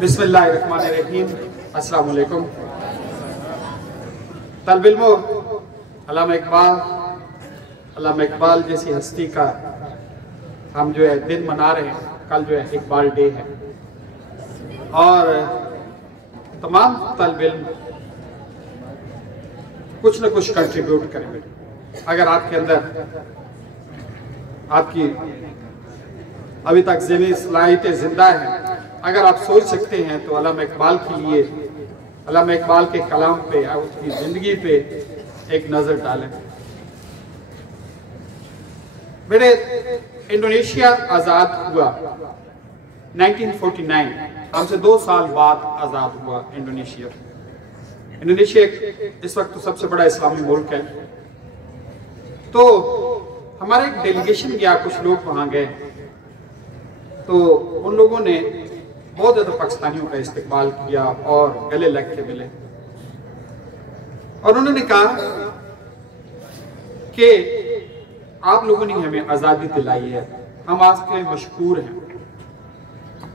बिस्मिल्लाहिर्रहमानिर्रहीम। अस्सलाम वालेकुम। तल्ब इल्मो अल्लामा इकबाल जैसी हस्ती का हम जो है दिन मना रहे हैं। कल जो है इकबाल डे है और तमाम तल्ब इल्म कुछ न कुछ कंट्रीब्यूट करेंगे। अगर आपके अंदर आपकी अभी तक ज़िंदगी सलाहियतें जिंदा हैं, अगर आप सोच सकते हैं तो अल्लामा इकबाल के लिए, अल्लामा इकबाल के कलाम पे और उसकी ज़िंदगी पे एक नज़र डालें। मेरे इंडोनेशिया आज़ाद हुआ 1949, हमसे 2 साल बाद आज़ाद हुआ इंडोनेशिया। इंडोनेशिया इस वक्त तो सबसे बड़ा इस्लामी मुल्क है। तो हमारा एक डेलीगेशन गया, कुछ लोग वहाँ गए, तो उन लोगों ने बहुत ज़्यादा पाकिस्तानियों का इस्तकबाल किया और गले लग के मिले और उन्होंने कहा कि आप लोगों ने हमें आज़ादी दिलाई है, हम आज के मशहूर हैं।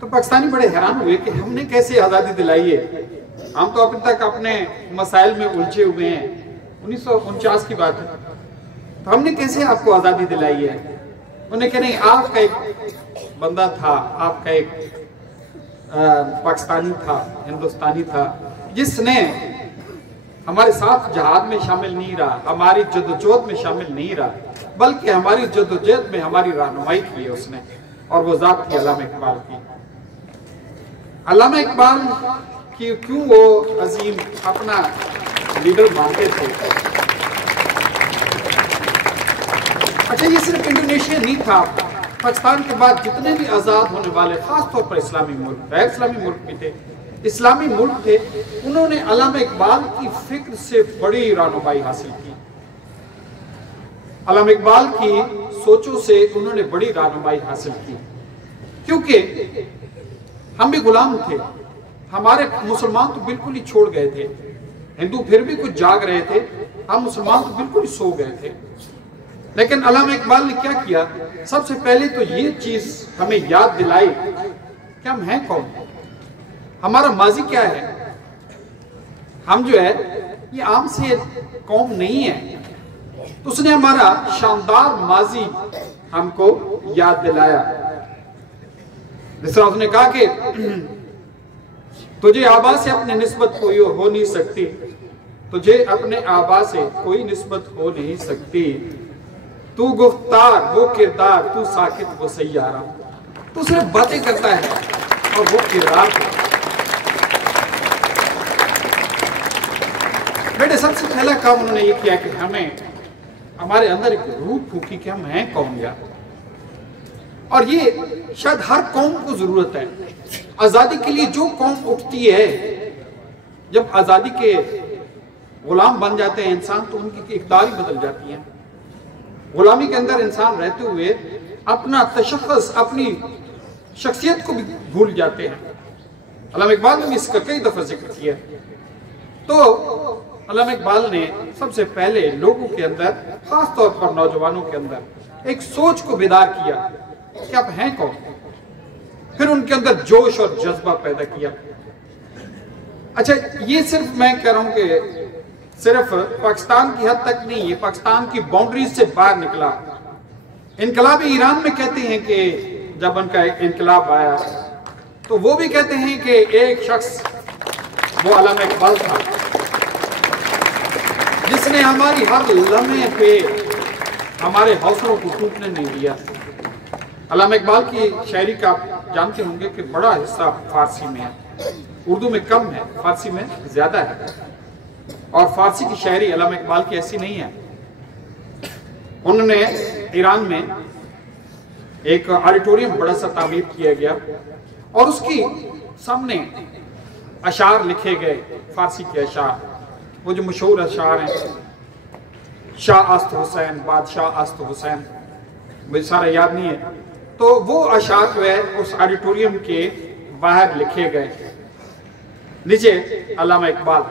तो पाकिस्तानी बड़े हैरान हुए कि हमने कैसे आज़ादी दिलाई है, हम तो अभी तक अपने मसाइल में उलझे हुए हैं। 1949 की बात है, तो हमने कैसे आपको आज़ादी दिलाई है। उन्होंने कहा नहीं, आपका एक बंदा था, आपका एक पाकिस्तानी था, हिंदुस्तानी था, जिसने हमारे साथ जहाद में शामिल नहीं रहा, हमारी जद्दोजहद में शामिल नहीं रहा, बल्कि हमारी जद्दोजहद में हमारी रहनुमाई की है उसने, और वो जात थी अल्लामा इकबाल की। अल्लामा इकबाल की क्यों वो अजीम अपना लीडर मानते थे। अच्छा, ये सिर्फ इंडोनेशिया नहीं था, पाकिस्तान के बाद जितने भी आज़ाद होने वाले, खास तौर पर इस्लामी मुल्क, गैर इस्लामी मुल्क भी थे, इस्लामी मुल्क थे, उन्होंने अल्लामा इकबाल की फिक्र से बड़ी रहनुमाई हासिल की। अल्लामा इकबाल की सोचों से उन्होंने बड़ी रहनुमाई हासिल की, क्योंकि हम भी गुलाम थे। हमारे मुसलमान तो बिल्कुल ही छोड़ गए थे, हिंदू फिर भी कुछ जाग रहे थे, हम मुसलमान तो बिल्कुल ही सो गए थे। लेकिन अल्लामा इकबाल ने क्या किया, सबसे पहले तो ये चीज हमें याद दिलाई कि हम हैं कौन, हमारा माजी क्या है। हम जो है ये आम से कौम नहीं है, तो उसने हमारा शानदार माजी हमको याद दिलाया। जिस तरह उसने कहा कि तुझे आबा से अपनी निस्बत कोई हो नहीं सकती, तुझे अपने आबा से कोई निस्बत हो नहीं सकती, तू गुफ्तार वो किरदार, तू साकित वो सैयारा। तू सिर्फ बातें करता है और वो किरदार। बेटे, सबसे पहला काम उन्होंने ये किया कि हमें हमारे अंदर एक रूह फूकी कि हम हैं कौन यार। और ये शायद हर कौम को जरूरत है। आजादी के लिए जो कौम उठती है, जब आजादी के गुलाम बन जाते हैं इंसान, तो उनकी इक़्तिदार ही बदल जाती है। गुलामी के अंदर इंसान रहते हुए अपना तशख़्ख़ुस, अपनी शख्सियत को भी भूल जाते हैं। अल्लामा इकबाल ने इसका कई दफा जिक्र किया। तो अल्लामा इकबाल ने सबसे पहले लोगों के अंदर, खास तौर पर नौजवानों के अंदर एक सोच को बेदार किया कि आप हैं कौन। फिर उनके अंदर जोश और जज्बा पैदा किया। अच्छा, ये सिर्फ मैं कह रहा हूं कि सिर्फ पाकिस्तान की हद तक नहीं, ये पाकिस्तान की बाउंड्रीज से बाहर निकला। इनकलाबी ईरान में कहते हैं कि जब उनका इनकलाब आया, तो वो भी कहते हैं कि एक शख्स, वो अल्लामा इकबाल था, जिसने हमारी हर लम्हे पे हमारे हौसलों को टूटने नहीं दिया। अल्लामा इकबाल की शायरी का आप जानते होंगे कि बड़ा हिस्सा फारसी में है, उर्दू में कम है, फारसी में ज्यादा है। और फारसी की शायरी अल्लामा इकबाल की ऐसी नहीं है। उन्होंने ईरान में एक ऑडिटोरियम बड़ा सा तामीर किया गया और उसकी सामने अशार लिखे गए, फारसी के अशार, वो जो मशहूर अशार हैं, शाह आस्त हुसैन, बादशाह आस्त हुसैन, मुझे सारा याद नहीं है। तो वो अशार जो है उस ऑडिटोरियम के बाहर लिखे गए। नीचे अल्लामा इकबाल,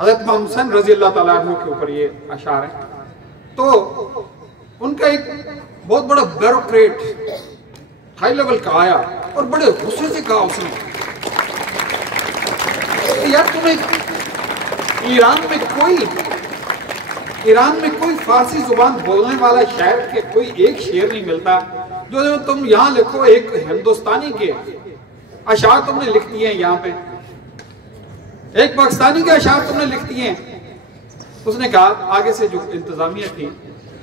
हज़रत इमाम हुसैन रज़ी अल्लाह तआला अन्हु के ऊपर ये अशार है। तो उनका एक बहुत बड़ा ब्यूरोक्रेट हाई लेवल का आया और बड़े गुस्से से कहा उसने कि यार तुम्हें ईरान में कोई फारसी जुबान बोलने वाला शायर के कोई एक शेर नहीं मिलता जो तुम यहाँ लिखो। एक हिंदुस्तानी के अशार तुमने लिख दिए यहाँ पे, एक पाकिस्तानी के अशार तुमने लिख दिए। उसने कहा, आगे से जो इंतजामिया थी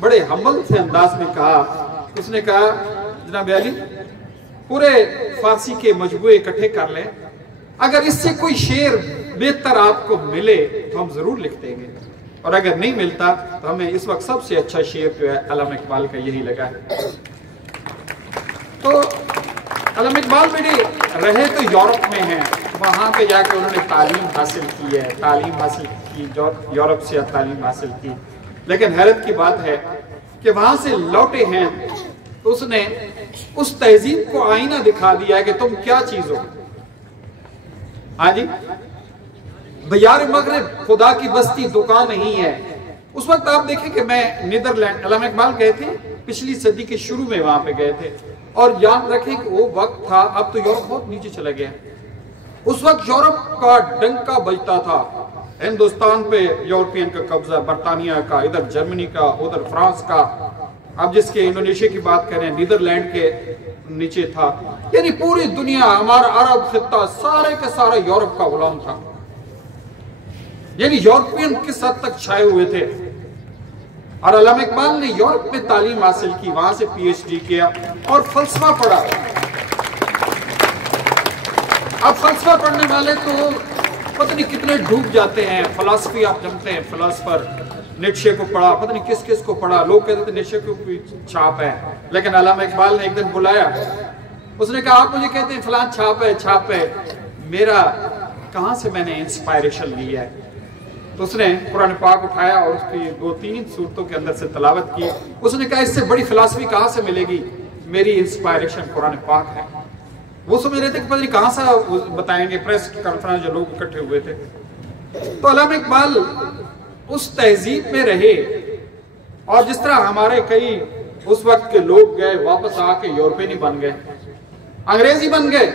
बड़े हम्बल से अंदाज में कहा, उसने कहा जनाब अली पूरे फारसी के मजबूए इकट्ठे कर लें, अगर इससे कोई शेर बेहतर आपको मिले तो हम जरूर लिख देंगे, और अगर नहीं मिलता तो हमें इस वक्त सबसे अच्छा शेर जो है अल्लामा इकबाल का यही लगा है। तो अल्लामा इकबाल बेटे रहे तो यूरोप में हैं, वहां पे जाकर उन्होंने तालीम हासिल की है, यूरोप से तालीम हासिल की। लेकिन हैरत की बात है कि वहां से लौटे हैं तो उसने उस तहजीब को आईना दिखा दिया है कि तुम क्या चीज हो। हाँ जी, बयार मगरिब खुदा की बस्ती दुकान नहीं है। उस वक्त आप देखें कि मैं नीदरलैंड, अल्लामा इकबाल गए थे पिछली सदी के शुरू में, वहां पे गए थे, और याद रखें कि वो वक्त था, अब तो यूरोप बहुत नीचे चला गया। उस वक्त यूरोप का डंका बजता था, हिंदुस्तान पे यूरोपियन का कब्जा, बरतानिया का, इधर जर्मनी का, उधर फ्रांस का, अब जिसके इंडोनेशिया की बात करें नीदरलैंड के नीचे था। यानी पूरी दुनिया, हमारा अरब खित्ता सारे के सारा यूरोप का गुलाम था। यानी यूरोपियन किस हद तक छाए हुए थे। और अल्लामा इकबाल ने यूरोप में तालीम हासिल की, वहां से पीएचडी किया और फलसफा पढ़ा। अब फलसफा पढ़ने वाले तो पता नहीं कितने डूब जाते हैं। फिलॉसफी आप जानते हैं, फिलॉसफर नीत्शे को पढ़ा, पता नहीं किस किस को पढ़ा। लोग कहते थे नीत्शे को कोई छाप है, लेकिन अल्लामा इकबाल ने एक दिन बुलाया, उसने कहा आप मुझे कहते हैं फलां छाप है, मेरा कहां से मैंने इंस्पायरेशन ली है। तो उसने कुरान पाक उठाया और उसकी 2-3 सूरतों के अंदर से तलावत की। उसने कहा इससे बड़ी फिलॉसफी कहां से मिलेगी, मेरी इंस्पायरेशन कुरान पाक है। वो समझ रहे थे कि पता नहीं कहां से बताएंगे, प्रेस कॉन्फ्रेंस जो लोग इकट्ठे हुए थे। तो अल्लामा इकबाल उस तहजीब में रहे, और जिस तरह हमारे कई उस वक्त के लोग गए वापस आके यूरोपियन बन गए, अंग्रेजी बन गए,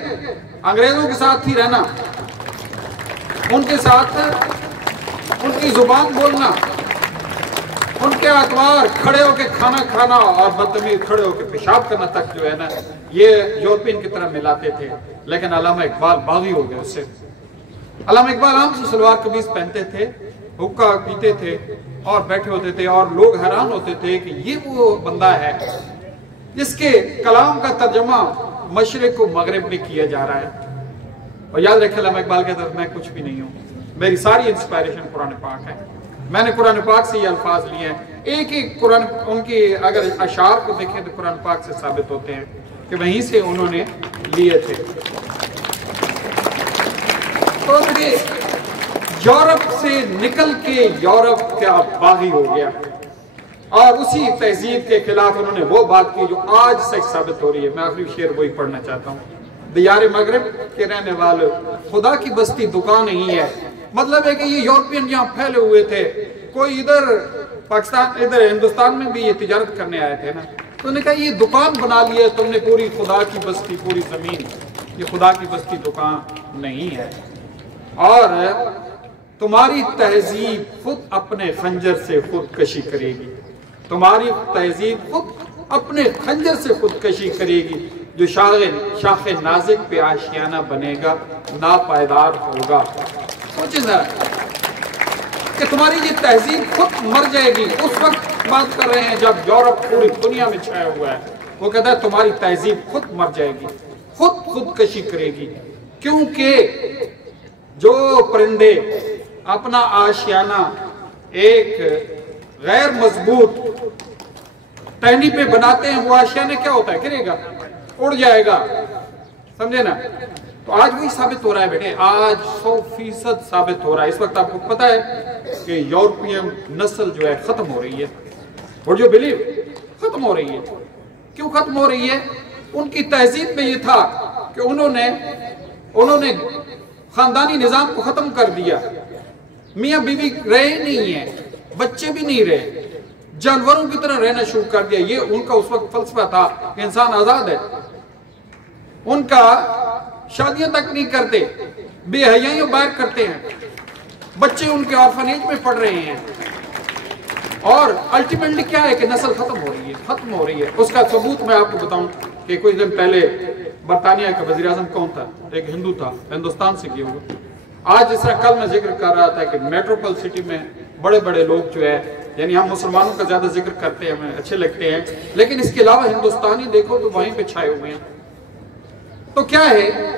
अंग्रेजों के साथ ही रहना, उनके साथ उनकी जुबान बोलना, उनके अखबार खड़े होकर खाना खाना और बदतमीज खड़े होकर पेशाब करना तक जो है ना, ये यूरोपियन की तरह मिलाते थे। लेकिन अल्लामा इकबाल बागी हो गए उससे। अल्लामा इकबाल आम से सलवार कमीज पहनते थे, हुक्का पीते थे और बैठे होते थे, और लोग हैरान होते थे कि ये वो बंदा है जिसके कलाम का तर्जमा मशरिक को मगरिब में किया जा रहा है। और याद रखें अल्लामा इकबाल के तरफ मैं कुछ भी नहीं हूँ, मेरी सारी इंस्पायरेशन कुरान पाक है। मैंने कुरान पाक से ये अल्फाज लिए हैं। एक एक कुरान, उनके अगर अशार को देखें तो कुरान पाक से साबित होते हैं कि वहीं से उन्होंने लिए थे। तो यूरोप से निकल के यूरोप का बागी हो गया, और उसी तहजीब के खिलाफ उन्होंने वो बात की जो आज सच साबित हो रही है। मैं आखिरी शेर वही पढ़ना चाहता हूँ। दियार मगरिब के रहने वाले, खुदा की बस्ती दुकान नहीं है। मतलब है कि ये यूरोपियन यहाँ फैले हुए थे, कोई इधर पाकिस्तान, इधर हिंदुस्तान में भी ये तिजारत करने आए थे ना, तो उन्होंने कहा ये दुकान बना ली है तुमने पूरी खुदा की बस्ती, पूरी जमीन, ये खुदा की बस्ती दुकान नहीं है। और तुम्हारी तहजीब खुद अपने खंजर से खुदकशी करेगी, तुम्हारी तहजीब खुद अपने खंजर से खुदकशी करेगी। जो शाखे नाजिक पे आशियाना बनेगा नापायदार होगा। सोचिए जरा कि तुम्हारी ये तहजीब खुद मर जाएगी। उस वक्त बात कर रहे हैं जब यूरोप पूरी दुनिया में छाया हुआ है। वो कहता है तुम्हारी तहजीब खुद मर जाएगी, खुद खुदकशी करेगी, क्योंकि जो परिंदे अपना आशियाना एक गैर मजबूत टहनी पे बनाते हैं, वो आशियाना क्या होता है, गिरेगा, उड़ जाएगा, समझे ना। तो आज वही साबित हो रहा है बेटे, आज 100% साबित हो रहा है। इस वक्त आपको पता है कि यूरोपियन नस्ल जो है खत्म हो रही है, और जो बिलीव खत्म हो रही है। क्यों खत्म हो रही है? उनकी तहजीब में ये था कि उन्होंने खानदानी निजाम को खत्म कर दिया। मियाँ बीवी रहे नहीं है, बच्चे भी नहीं रहे, जानवरों की तरह रहना शुरू कर दिया। ये उनका उस वक्त फलसफा था कि इंसान आजाद है। उनका शादियां तक नहीं करते, बेहयाइयों बाहर करते हैं, बच्चे उनके ऑर्फनेज में पढ़ रहे हैं, और अल्टीमेटली क्या है कि नस्ल खत्म हो रही है। उसका सबूत मैं आपको बताऊं कि कुछ दिन पहले बरतानिया का वज़ीर आज़म कौन था, एक हिंदू था, हिंदुस्तान से किया हुआ। आज जिस तरह कल मैं जिक्र कर रहा था कि मेट्रोपोल सिटी में बड़े बड़े लोग जो है, यानी हम मुसलमानों का ज्यादा जिक्र करते हैं, हमें अच्छे लगते हैं, लेकिन इसके अलावा हिंदुस्तानी देखो तो वहीं पे छाए हुए हैं। तो क्या है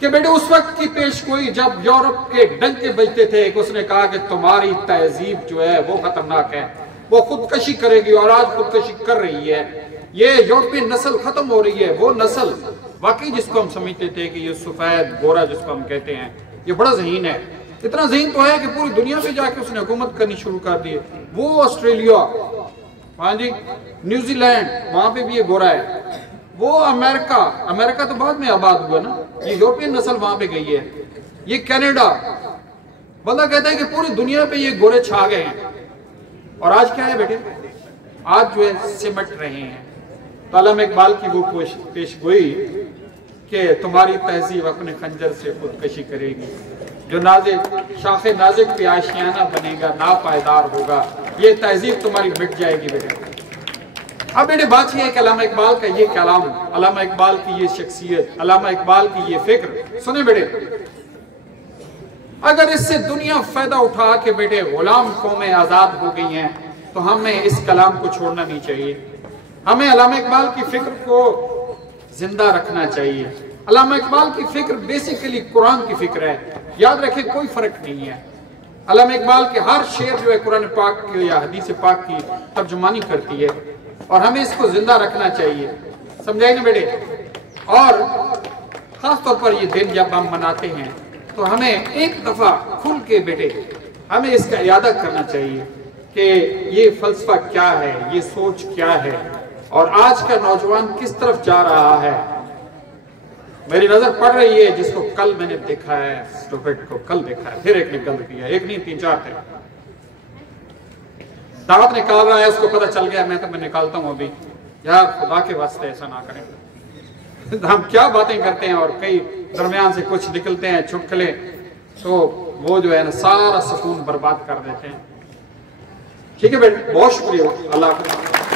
कि बेटे उस वक्त की पेशगोई जब यूरोप के डंके बजते थे कि उसने कहा कि तुम्हारी तहजीब जो है वो खतरनाक है, वो खुदकशी करेगी, और आज खुदकशी कर रही है। ये यूरोपियन नस्ल खत्म हो रही है, वो नस्ल वाकई जिसको हम समझते थे कि ये सफेद गोरा जिसको हम कहते हैं, ये बड़ा ज़हीन है। इतना ज़हीन तो है कि पूरी दुनिया पे जाके उसने हुकूमत करनी शुरू कर दी है। वो ऑस्ट्रेलिया, हाँ जी, न्यूजीलैंड, वहां पे भी ये गोरा है। वो अमेरिका तो बाद में आबाद हुआ ना, ये यूरोपियन नस्ल वहां पे गई है। ये कनाडा, बंदा कहता है कि पूरी दुनिया पे ये गोरे छा गए हैं। और आज क्या है बेटे, आज जो है सिमट रहे हैं। तो अल्लामा इकबाल की वो पेशगोई कि तुम्हारी तहजीब अपने खंजर से खुदकशी करेगी, जो नाजिक शाखे नाजिक पे आशियाना बनेगा नापायदार होगा, ये तहजीब तुम्हारी मिट जाएगी बेटे। अब बेटे बात यह है कि अल्लामा इकबाल का ये कलाम, अल्लामा इकबाल की ये शख्सियत, अल्लामा इकबाल की ये फिक्र, सुने बेटे, अगर इससे दुनिया फायदा उठा के बेटे गुलाम कौमें आजाद हो गई हैं, तो हमें इस कलाम को छोड़ना नहीं चाहिए। हमें अल्लामा इकबाल की फिक्र को जिंदा रखना चाहिए। अल्लामा इकबाल की फिक्र बेसिकली कुरान की फिक्र है, याद रखें, कोई फर्क नहीं है। अल्लामा इकबाल के हर शेर जो है कुरान पाक की या हदीस पाक की तर्जुमानी करती है, और हमें इसको जिंदा रखना चाहिए, समझाइए ना बेटे। और खास तौर पर ये दिन जब हम मनाते हैं तो हमें एक दफा खुल के बेटे हमें इसका इरादा करना चाहिए कि ये फलसफा क्या है, ये सोच क्या है, और आज का नौजवान किस तरफ जा रहा है। मेरी नजर पड़ रही है जिसको कल मैंने देखा है, स्टूपिड को कल देखा है, फिर एक ने गलत किया, एक नहीं 3-4 थे, दावत निकाल रहा है, उसको पता चल गया, मैं निकालता हूं अभी। यार खुदा के वास्ते ऐसा ना करें। हम क्या बातें करते हैं और कई दरमियान से कुछ निकलते हैं चुटकुले, तो वो जो है ना सारा सुकून बर्बाद कर देते हैं। ठीक है बेटे, बहुत शुक्रिया, अल्लाह हाफ़िज़।